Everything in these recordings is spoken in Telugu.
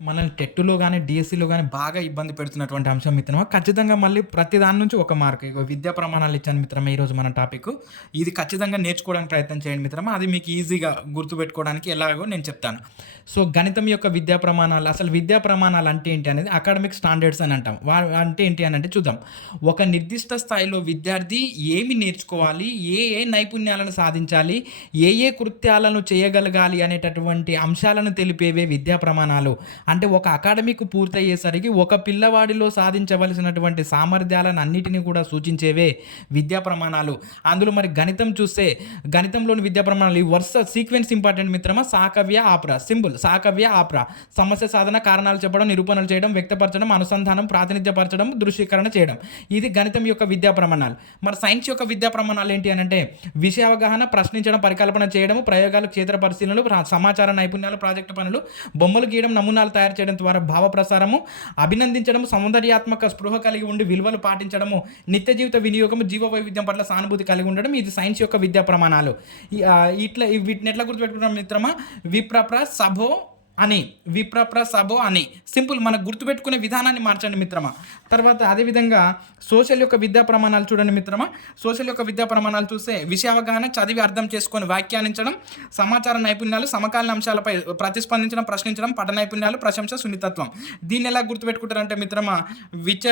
మనల్ని టెట్‌లో గాని, డీఎస్సీలో గాని బాగా ఇబ్బంది పెడుతున్నటువంటి అంశం మిత్రమా. ఖచ్చితంగా మళ్ళీ ప్రతి దాని నుంచి ఒక మార్క్. ఇగో విద్యా ప్రమాణాలు ఇచ్చాను మిత్రమా ఈరోజు మన టాపిక్కు. ఇది ఖచ్చితంగా నేర్చుకోవడానికి ప్రయత్నం చేయండి మిత్రమా. అది మీకు ఈజీగా గుర్తుపెట్టుకోవడానికి ఎలాగో నేను చెప్తాను. సో, గణితం యొక్క విద్యా ప్రమాణాలు అసలు విద్యా ప్రమాణాలు అంటే ఏంటి అనేది అకాడమిక్ స్టాండర్డ్స్ అని అంటాం. అంటే ఏంటి అనంటే చూద్దాం. ఒక నిర్దిష్ట స్థాయిలో విద్యార్థి ఏమి నేర్చుకోవాలి? ఏ నైపుణ్యాలను సాధించాలి? ఏ కృత్యాలను చేయగలగాలి అనేటటువంటి అంశాలను తెలిపేవే విద్యా ప్రమాణాలు. అంటే ఒక అకాడమిక్ పూర్తయ్యేసరికి ఒక పిల్లవాడిలో సాధించవలసినటువంటి సామర్థ్యాలను అన్నిటిని కూడా సూచించేవే విద్యా ప్రమాణాలు. అందులో మరి గణితం చూస్తే గణితంలోని విద్యా ప్రమాణాలు ఈ వరుస సీక్వెన్స్ ఇంపార్టెంట్ మిత్రమా. సాకవ్య, ఆప్రా సింపుల్ సాకవ్య, ఆప్రా సమస్య సాధన, కారణాలు చెప్పడం, నిరూపణలు చేయడం, వ్యక్తపరచడం, అనుసంధానం, ప్రాతినిధ్యపరచడం, దృశ్యీకరణ చేయడం. ఇది గణితం యొక్క విద్యా ప్రమాణాలు. మరి సైన్స్ యొక్క విద్యా ప్రమాణాలు ఏంటి అనంటే విషయ అవగాహన, ప్రశ్నించడం, పరికల్పన చేయడం, ప్రయోగాలు, క్షేత్ర పరిశీలనలు, సమాచార నైపుణ్యాలు, ప్రాజెక్టు పనులు, బొమ్మలు గీయడం, నమూనాలు తయారు చేయడం ద్వారా భావ ప్రసారము, అభినందించడము, సౌందర్యాత్మక స్పృహ కలిగి ఉండి విలువలు పాటించడము, నిత్య జీవిత వినియోగము, జీవ వైవిధ్యం పట్ల సానుభూతి కలిగి ఉండడం. ఇది సైన్స్ యొక్క విద్యా ప్రమాణాలు. ఇట్లా వీటిని ఎట్లా గుర్తుపెట్టుకుంటాం మిత్రమా. విప్రప్ర సభో అని, విప్రప్ర సభో అని సింపుల్ మనకు గుర్తుపెట్టుకునే విధానాన్ని మార్చండి మిత్రమా. తర్వాత అదేవిధంగా సోషల్ యొక్క విద్యా ప్రమాణాలు చూడండి మిత్రమా. సోషల్ యొక్క విద్యా ప్రమాణాలు చూస్తే విషయ అవగాహన, చదివి అర్థం చేసుకొని వ్యాఖ్యానించడం, సమాచార నైపుణ్యాలు, సమకాలీన అంశాలపై ప్రతిస్పందించడం, ప్రశ్నించడం, పఠ నైపుణ్యాలు, ప్రశంస, సున్నితత్వం. దీన్ని ఎలా గుర్తుపెట్టుకుంటారంటే మిత్రమా విచ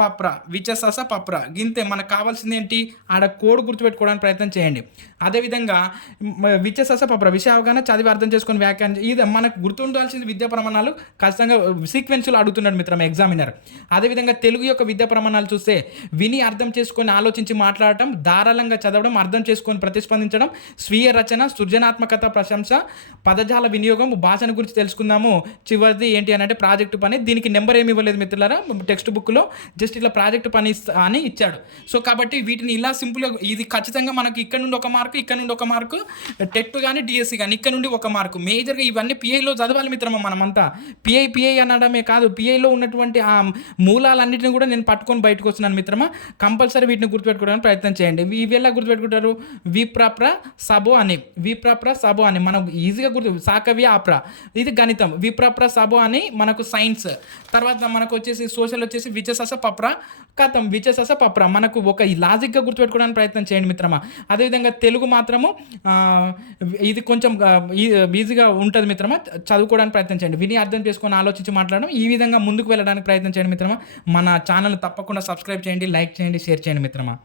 పప్ర విచసస పప్ర గింతే. మనకు కావాల్సింది ఏంటి ఆడ కోడ్ గుర్తుపెట్టుకోవడానికి ప్రయత్నం చేయండి. అదేవిధంగా విచసస పప్ర విషయ అవగాహన, చదివి అర్థం చేసుకొని వ్యాఖ్యానం. ఇది మనకు గుర్తుండాల్సింది విద్యా ప్రమాణాలు ఖచ్చితంగా సీక్వెన్స్లో అడుగుతున్నాడు మిత్రం ఎగ్జామినర్. అదేవిధంగా తెలుగు యొక్క విద్యా ప్రమాణాలు చూస్తే విని అర్థం చేసుకొని ఆలోచించి మాట్లాడటం, ధారాళంగా చదవడం, అర్థం చేసుకొని ప్రతిస్పందించడం, స్వీయ రచన, సృజనాత్మకత, ప్రశంస, పదజాల వినియోగం, భాషను గురించి తెలుసుకుందాము. చివరిది ఏంటి అని అంటే ప్రాజెక్టు పని. దీనికి నెంబర్ ఏమి ఇవ్వలేదు మిత్రులారా టెక్స్ట్ బుక్లో, జస్ట్ ఇట్లా ప్రాజెక్ట్ పని అని ఇచ్చాడు. సో కాబట్టి వీటిని ఇలా సింపుల్గా ఇది ఖచ్చితంగా మనకి ఇక్కడ నుండి ఒక మార్కు, ఇక్కడ నుండి ఒక మార్కు, టెట్ కానీ డిఎస్సి కానీ ఇక్కడ నుండి ఒక మార్కు. మేజర్గా ఇవన్నీ పిఐలో చదవాలి మిత్రమా. మనమంతా పిఐ అనడమే కాదు, పిఐలో ఉన్నటువంటి ఆ మూలాలన్నింటినీ కూడా నేను పట్టుకొని బయటకు వస్తున్నాను మిత్రమా. కంపల్సరీ వీటిని గుర్తుపెట్టుకోవడానికి ప్రయత్నం చేయండి. ఇవి ఎలా గుర్తుపెట్టుకుంటారు. విప్రప్ర సబో అని, విప్రప్ర సబో అని మనం ఈజీగా సాకవ్య, ఆప్రా ఇది గణితం. విప్రప్ర సబో అని మనకు సైన్స్. తర్వాత మనకు వచ్చేసి సోషల్ వచ్చేసి విచసస పప్ర కథం విచసస పప్ర. మనకు ఒక లాజిక్గా గుర్తుపెట్టుకోవడానికి ప్రయత్నం చేయండి మిత్రమా. అదేవిధంగా తెలుగు మాత్రము ఇది కొంచెం ఈజీగా ఉంటుంది మిత్రమా. చదువుకోవడానికి ప్రయత్నం చేయండి. విని అర్థం చేసుకొని ఆలోచించి మాట్లాడడం. ఈ విధంగా ముందుకు వెళ్ళడానికి ప్రయత్నం చేయండి మిత్రమా. మన ఛానల్ తప్పకుండా సబ్స్క్రైబ్ చేయండి, లైక్ చేయండి, షేర్ చేయండి మిత్రమా.